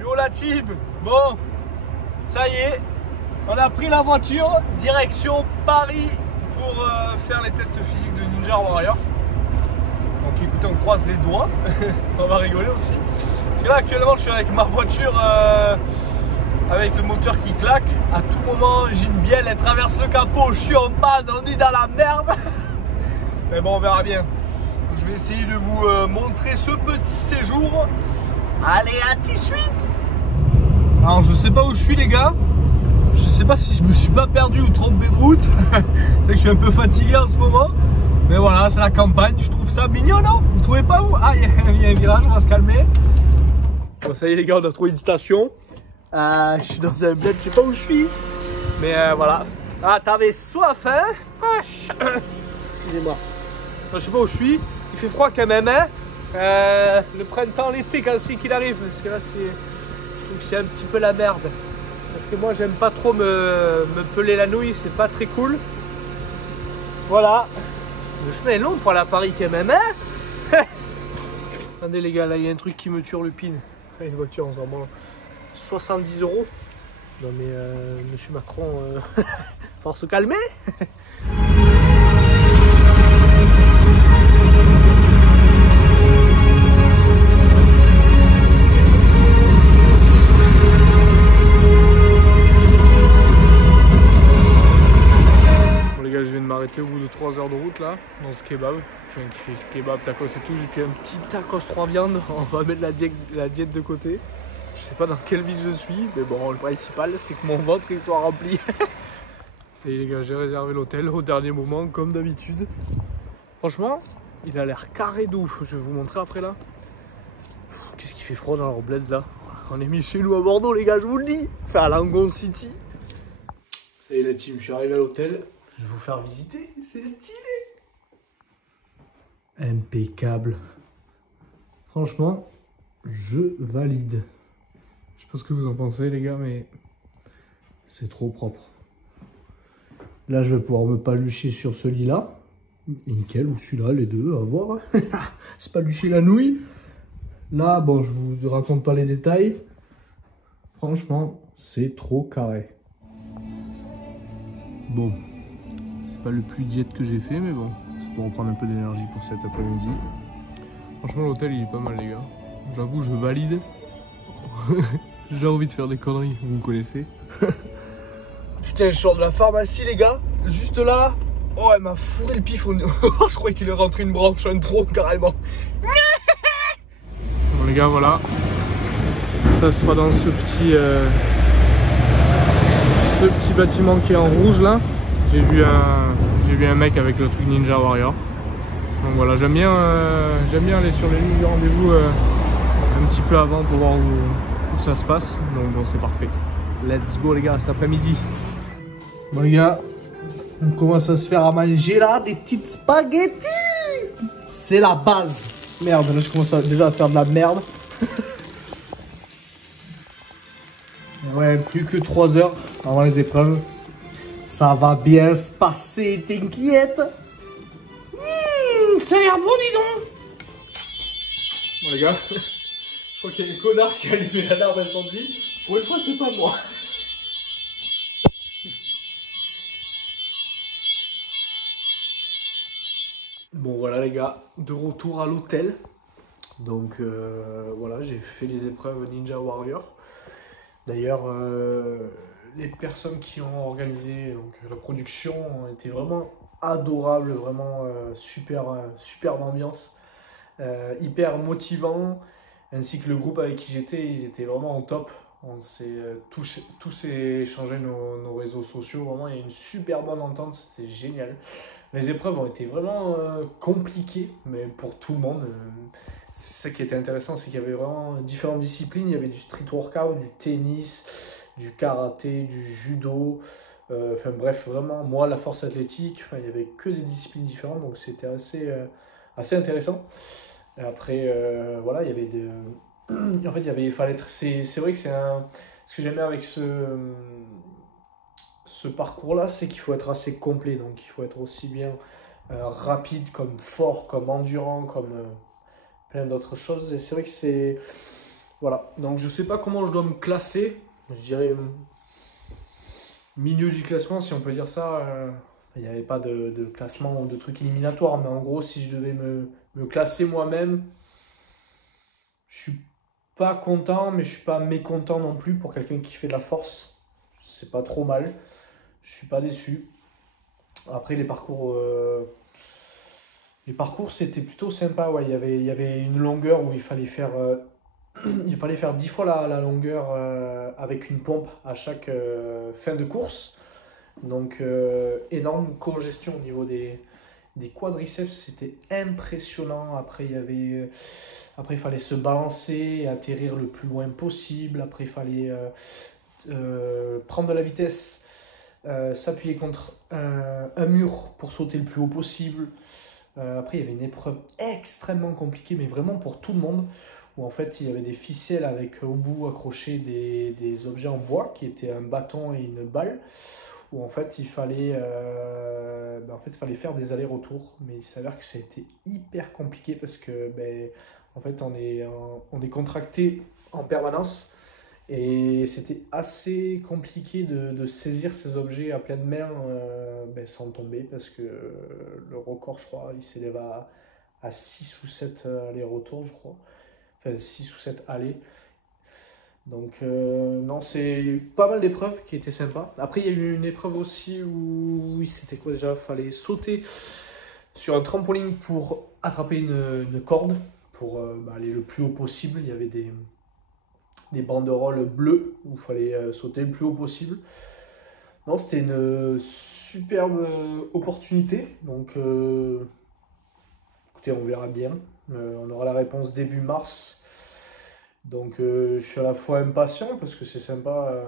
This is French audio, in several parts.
Yo la team. Bon, ça y est, on a pris la voiture, direction Paris pour faire les tests physiques de Ninja Warrior. Donc écoutez, on croise les doigts, on va rigoler aussi. Parce que là actuellement je suis avec ma voiture avec le moteur qui claque. À tout moment j'ai une bielle, elle traverse le capot, je suis en panne, on est dans la merde. Mais bon, on verra bien. Donc, je vais essayer de vous montrer ce petit séjour. Allez, à tout de suite. Alors je sais pas où je suis les gars. Je sais pas si je me suis pas perdu ou trompé de route. C'est que je suis un peu fatigué en ce moment. Mais voilà, c'est la campagne, je trouve ça mignon, non? Vous trouvez pas où? Ah, il y a un virage, on va se calmer. Bon, ça y est les gars, on a trouvé une station. Je suis dans un bled, je sais pas où je suis. Mais voilà. Ah, t'avais soif, hein? Excusez-moi. Je sais pas où je suis. Il fait froid quand même, hein? Le printemps, l'été, quand c'est qu'il arrive. Parce que là, je trouve que c'est un petit peu la merde. Parce que moi, j'aime pas trop me peler la nouille, c'est pas très cool. Voilà. Le chemin est long pour aller à Paris quand même, hein? Attendez les gars, là il y a un truc qui me turlupine. Une voiture en ce moment. 70 €. Non mais monsieur Macron, faut se calmer. Je viens de m'arrêter au bout de 3 heures de route là, dans ce kebab. J'ai un kebab, tacos et tout, j'ai pris un petit tacos 3 viandes. On va mettre la diète de côté. Je sais pas dans quelle ville je suis, mais bon, le principal c'est que mon ventre il soit rempli. Ça y est les gars, j'ai réservé l'hôtel au dernier moment comme d'habitude. Franchement, il a l'air carré de ouf, je vais vous montrer après là. Qu'est-ce qui fait froid dans leur bled là? On est mis chez nous à Bordeaux les gars, je vous le dis. Enfin à Langon City. Ça y est la team, je suis arrivé à l'hôtel. Je vais vous faire visiter, c'est stylé. Impeccable. Franchement, je valide. Je sais pas ce que vous en pensez les gars, mais c'est trop propre. Là, je vais pouvoir me palucher sur ce lit-là. Nickel, ou celui-là, les deux, à voir. C'est palucher la nouille. Là, bon, je vous raconte pas les détails. Franchement, c'est trop carré. Bon. Pas le plus diète que j'ai fait, mais bon, c'est pour reprendre un peu d'énergie pour cet après-midi. Franchement, l'hôtel il est pas mal, les gars. J'avoue, je valide. J'ai envie de faire des conneries, vous me connaissez. Putain, je sors de la pharmacie, les gars. Juste là. Oh, elle m'a fourré le pif. Je croyais qu'il est rentré une branche, un tronc carrément. Bon, les gars, voilà. Ça sera dans ce petit bâtiment qui est en rouge là. J'ai vu un mec avec le truc Ninja Warrior. Donc voilà, j'aime bien aller sur les lignes de rendez-vous un petit peu avant pour voir où ça se passe. Donc bon, c'est parfait. Let's go les gars, cet après-midi. Bon les gars, on commence à se faire à manger là, des petites spaghettis. C'est la base. Merde, là je commence déjà à faire de la merde. Ouais, plus que 3 heures avant les épreuves. Ça va bien se passer, t'inquiète. Ça a l'air bon, dis donc. Bon les gars, je crois qu'il y a un connard qui a allumé l'alarme incendie. Pour une fois, c'est pas moi. Bon voilà les gars, de retour à l'hôtel. Donc voilà, j'ai fait les épreuves Ninja Warrior. D'ailleurs, les personnes qui ont organisé donc, la production ont été vraiment adorables, vraiment superbe ambiance, hyper motivant, ainsi que le groupe avec qui j'étais, ils étaient vraiment au top. On s'est tous échangé nos réseaux sociaux, vraiment il y a une super bonne entente, c'était génial. Les épreuves ont été vraiment compliquées, mais pour tout le monde. C'est ça qui était intéressant, c'est qu'il y avait vraiment différentes disciplines. Il y avait du street workout, du tennis, du karaté, du judo. Enfin bref, vraiment, moi, la force athlétique, il n'y avait que des disciplines différentes, donc c'était assez intéressant. Et après, voilà, il y avait des... En fait, il fallait être... C'est vrai que ce que j'aime bien avec ce parcours-là, c'est qu'il faut être assez complet. Donc, il faut être aussi bien rapide, comme fort, comme endurant, comme plein d'autres choses. Et c'est vrai que Voilà, donc je sais pas comment je dois me classer. Je dirais milieu du classement, si on peut dire ça. Il n'y avait pas de classement ou de truc éliminatoire, mais en gros, si je devais me classer moi-même, je suis pas content, mais je suis pas mécontent non plus pour quelqu'un qui fait de la force. C'est pas trop mal. Je suis pas déçu. Après, les parcours c'était plutôt sympa. Ouais, il y avait une longueur où il fallait faire, il fallait faire 10 fois la longueur avec une pompe à chaque fin de course. Donc, énorme congestion au niveau des quadriceps, c'était impressionnant. Après, après, il fallait se balancer et atterrir le plus loin possible. Après, il fallait prendre de la vitesse, s'appuyer contre un mur pour sauter le plus haut possible. Après, il y avait une épreuve extrêmement compliquée, mais vraiment pour tout le monde, où en fait, il y avait des ficelles avec au bout accrochés des objets en bois, qui étaient un bâton et une balle, où en fait, il fallait faire des allers-retours. Mais il s'avère que ça a été hyper compliqué parce que en fait, on est contracté en permanence. Et c'était assez compliqué de saisir ces objets à pleine main sans tomber parce que le record, je crois, il s'élève à 6 ou 7 allers-retours, je crois. Enfin, 6 ou 7 allées. Donc, non, c'est pas mal d'épreuves qui étaient sympas. Après, il y a eu une épreuve aussi où c'était quoi déjà? Il fallait sauter sur un trampoline pour attraper une corde pour aller le plus haut possible. Il y avait des banderoles bleues où il fallait sauter le plus haut possible. Non, c'était une superbe opportunité. Donc, écoutez, on verra bien. On aura la réponse début mars. Donc, je suis à la fois impatient parce que c'est sympa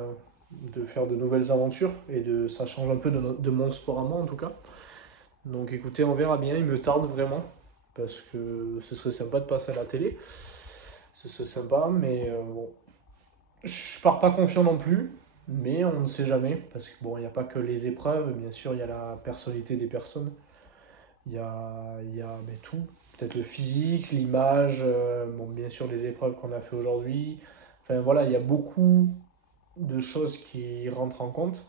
de faire de nouvelles aventures et ça change un peu de mon sport à moi en tout cas. Donc, écoutez, on verra bien. Il me tarde vraiment parce que ce serait sympa de passer à la télé. Ce serait sympa, mais bon. Je pars pas confiant non plus, mais on ne sait jamais, parce que bon, il n'y a pas que les épreuves, bien sûr, il y a la personnalité des personnes, il y a tout, peut-être le physique, l'image, bon, bien sûr les épreuves qu'on a fait aujourd'hui, enfin voilà, il y a beaucoup de choses qui rentrent en compte.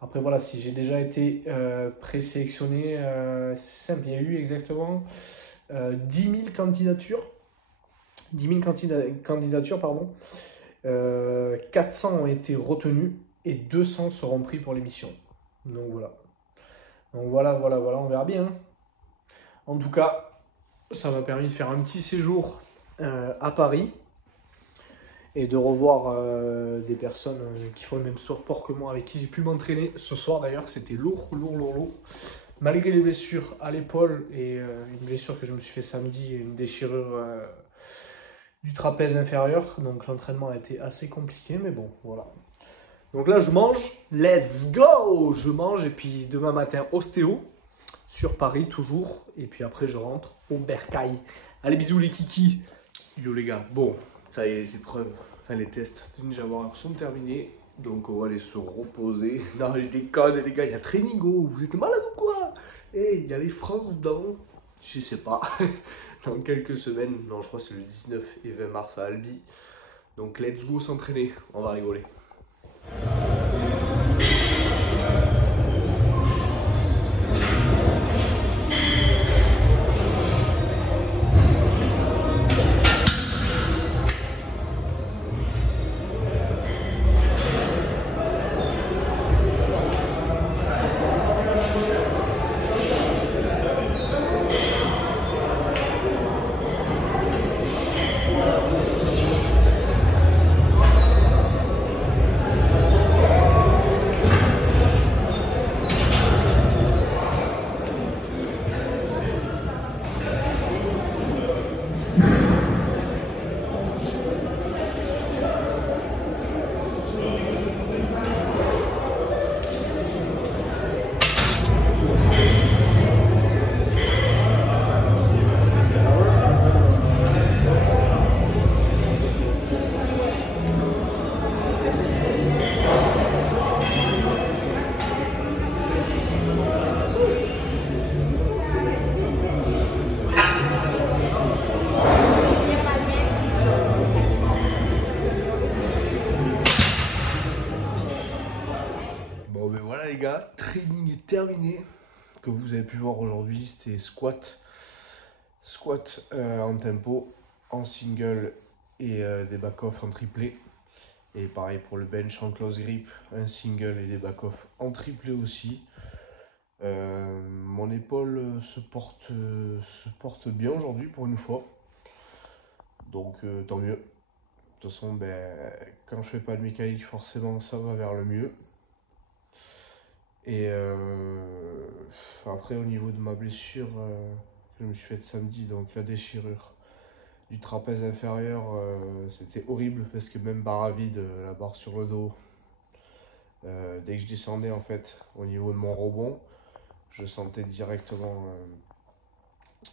Après voilà, si j'ai déjà été présélectionné, c'est simple, il y a eu exactement 10 000 candidatures, 10 000 candidatures, pardon. 400 ont été retenus et 200 seront pris pour l'émission. Donc voilà, on verra bien. En tout cas, ça m'a permis de faire un petit séjour à Paris et de revoir des personnes qui font le même sport que moi, avec qui j'ai pu m'entraîner ce soir d'ailleurs. C'était lourd. Malgré les blessures à l'épaule et une blessure que je me suis fait samedi, une déchirure du trapèze inférieur, donc l'entraînement a été assez compliqué, mais bon, voilà. Donc là, je mange, let's go! Je mange, et puis demain matin, ostéo, sur Paris, toujours, et puis après, je rentre au Bercail. Allez, bisous les kikis! Yo les gars, bon, ça y est, les épreuves, enfin les tests de Ninja Warrior sont terminés, donc on va aller se reposer. Non, je déconne les gars, il y a Trainingo, vous êtes malades ou quoi? Et il y a les France dans... Je sais pas, dans quelques semaines, non je crois que c'est le 19 et 20 mars à Albi. Donc let's go s'entraîner, on va rigoler. gars, training est terminé. Comme vous avez pu voir aujourd'hui, c'était squat en tempo, en single et des back-off en triplé. Et pareil pour le bench en close grip, un single et des back-off en triplé aussi. Mon épaule se porte bien aujourd'hui pour une fois. Donc tant mieux. De toute façon, quand je fais pas de mécanique, forcément ça va vers le mieux. Et après au niveau de ma blessure que je me suis faite samedi, donc la déchirure du trapèze inférieur, c'était horrible parce que même barre à vide, la barre sur le dos, dès que je descendais en fait au niveau de mon rebond, je sentais directement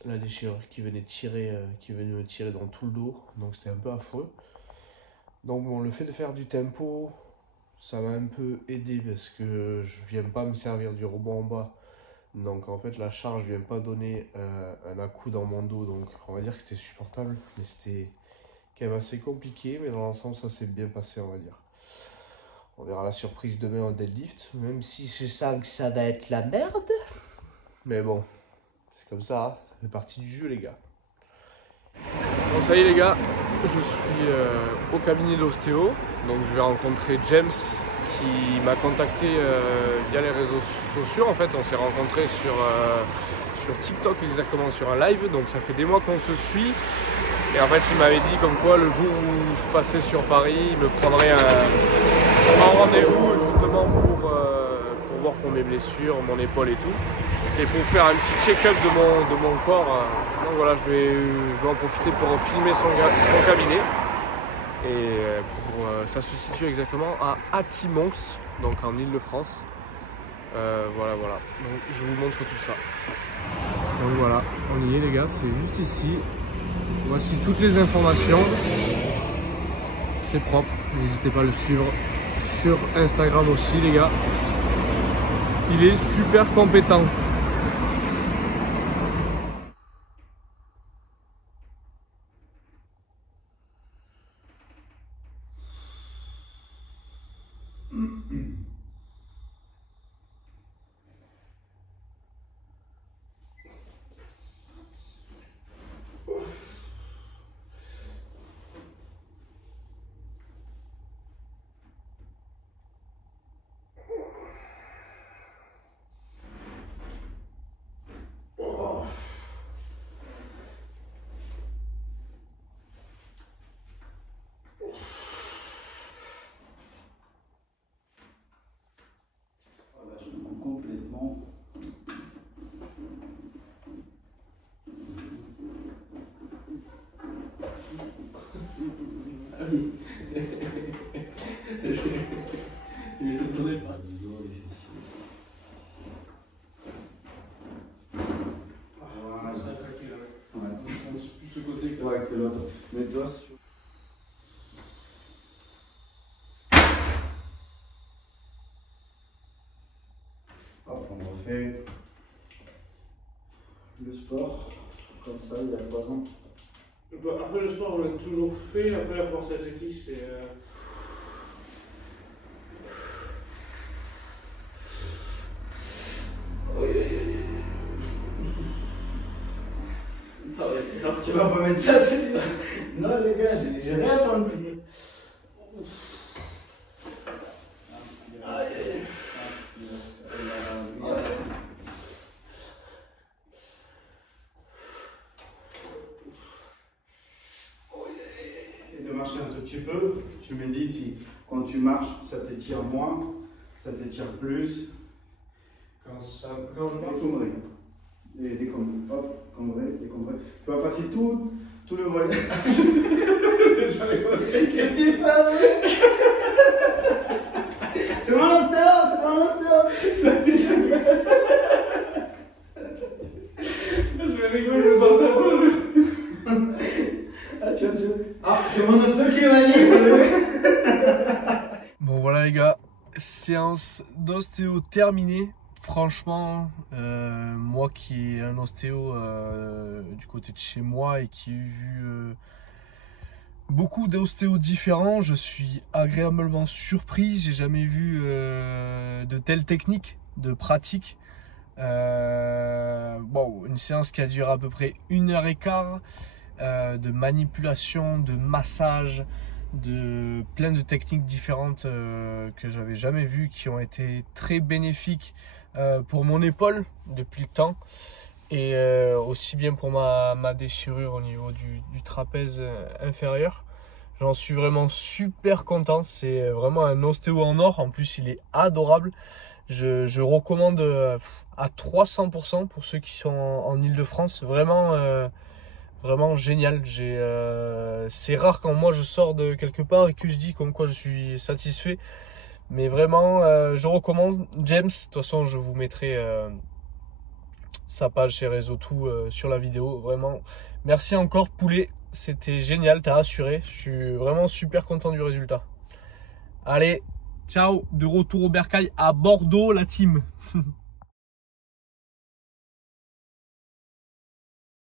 la déchirure qui venait me tirer dans tout le dos, donc c'était un peu affreux. Donc bon, le fait de faire du tempo, ça m'a un peu aidé parce que je viens pas me servir du rebond en bas. Donc en fait la charge vient pas donner un à-coup dans mon dos, donc on va dire que c'était supportable, mais c'était quand même assez compliqué, mais dans l'ensemble ça s'est bien passé, on va dire. On verra la surprise demain en deadlift, même si je sens que ça va être la merde. Mais bon, c'est comme ça fait partie du jeu les gars. Bon ça y est les gars, je suis au cabinet d'ostéo, donc je vais rencontrer James qui m'a contacté via les réseaux sociaux. En fait on s'est rencontrés sur TikTok exactement, sur un live, donc ça fait des mois qu'on se suit. Et en fait il m'avait dit comme quoi le jour où je passais sur Paris, il me prendrait un rendez-vous justement pour voir pour mes blessures, mon épaule et tout. Et pour faire un petit check-up de mon corps. Donc voilà, je vais en profiter pour filmer son cabinet. Et ça se situe exactement à Athis-Mons, donc en Ile-de-France. Voilà. Donc je vous montre tout ça. Donc voilà, on y est les gars, c'est juste ici. Voici toutes les informations. C'est propre, n'hésitez pas à le suivre sur Instagram aussi les gars. Il est super compétent. Complètement. Ah oui. Je ne retournais pas. Ah, ça a craqué là. Ouais. Plus ce côté que l'autre. Mais toi, sur... On refait le sport comme ça il y a 3 ans. Après le sport, on l'a toujours fait. Après la force athlétique, c'est... Tu vas pas mettre ça, c'est... Non les gars, j'ai rien senti. Essaye de marcher un tout petit peu. Je me dis si quand tu marches, ça t'étire moins, ça t'étire plus. Quand je marche... Décombrer. Décombrer. Hop, décombrer. Tu vas passer tout le voyage. Qu'est-ce qu'il fait? C'est mon instinct. Je vais rigoler, je pense à tout. Ah, tiens. Ah, c'est mon instinct qui m'a dit. Bon voilà les gars, séance d'ostéo terminée. Franchement, moi qui ai un ostéo du côté de chez moi et qui ai vu beaucoup d'ostéos différents. Je suis agréablement surpris. J'ai jamais vu de telles techniques de pratique. Bon, une séance qui a duré à peu près 1h15 de manipulation, de massage, de plein de techniques différentes que j'avais jamais vues, qui ont été très bénéfiques pour mon épaule depuis le temps, et aussi bien pour ma déchirure au niveau du trapèze inférieur. J'en suis vraiment super content. C'est vraiment un ostéo en or. En plus, il est adorable. Je recommande à 300% pour ceux qui sont en Ile-de-France. Vraiment, vraiment génial. C'est rare quand moi je sors de quelque part et que je dis comme quoi je suis satisfait. Mais vraiment, je recommande James. De toute façon, je vous mettrai sa page chez Réseau Tout sur la vidéo. Vraiment, merci encore Poulet. C'était génial, t'as assuré. Je suis vraiment super content du résultat. Allez, ciao, de retour au bercail à Bordeaux, la team.